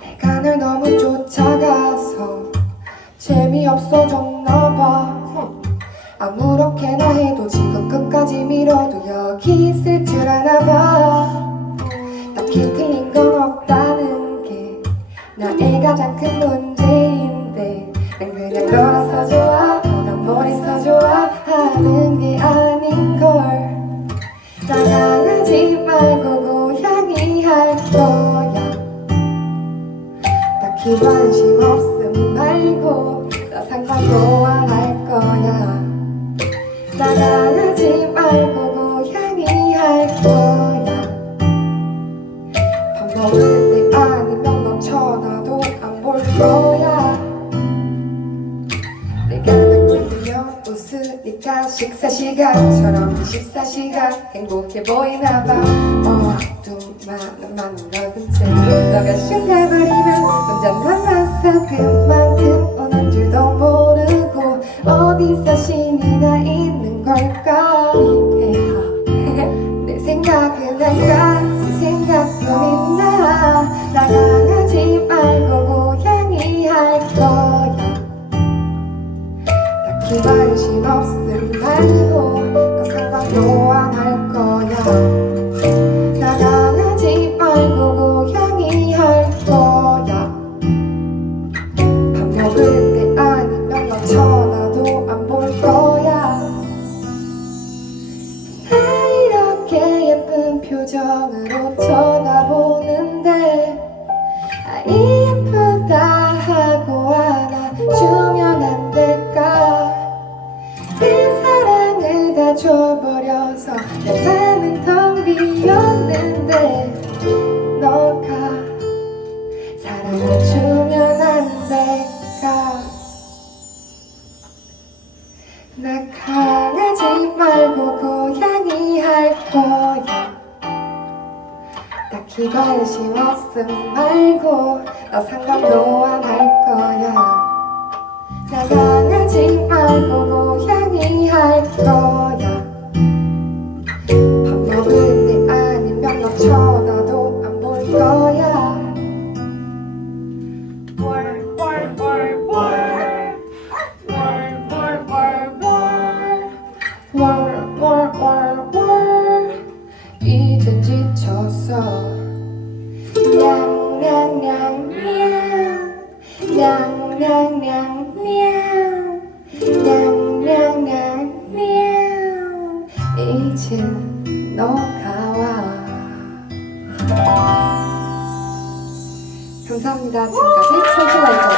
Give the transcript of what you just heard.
내가 널 너무 쫓아가서 재미없어졌나봐. 아무렇게나 해도 지금 끝까지 밀어도 여기 있을 줄 아나봐. 딱히 틀린 건 없다는 게 나의 가장 큰 문 관심 없음 말고 나 상관도 안 할 거야. 나가지 말고 고양이 할 거야. 밥 먹을 때 아니면 넌 전화도 안 볼 거야 보면 웃으니까 식사 시간처럼 그 식사 시간 행복해 보이나 봐. 어두만 많은 넓은 책 너가 싱글거리면 혼자 남아서 관심 없음. 말고 나 상관도 안 할 거야. 나가지 말고 고양이 할 거야. 밥 먹을 때 아니면 너 전화도 안 볼 거야. 나 이렇게 예쁜 표정으로 쳐다보는데 줘버려서 내 맘은 텅 비었는데 너가 사랑해주면 안 될까? 나 강아지 말고 고양이 할 거야. 딱히 관심 없음 말고 나 상관도 안 할 거야. 나 강아지 말고 이젠 지쳤어 감사합니다. 지금까지 소주라이터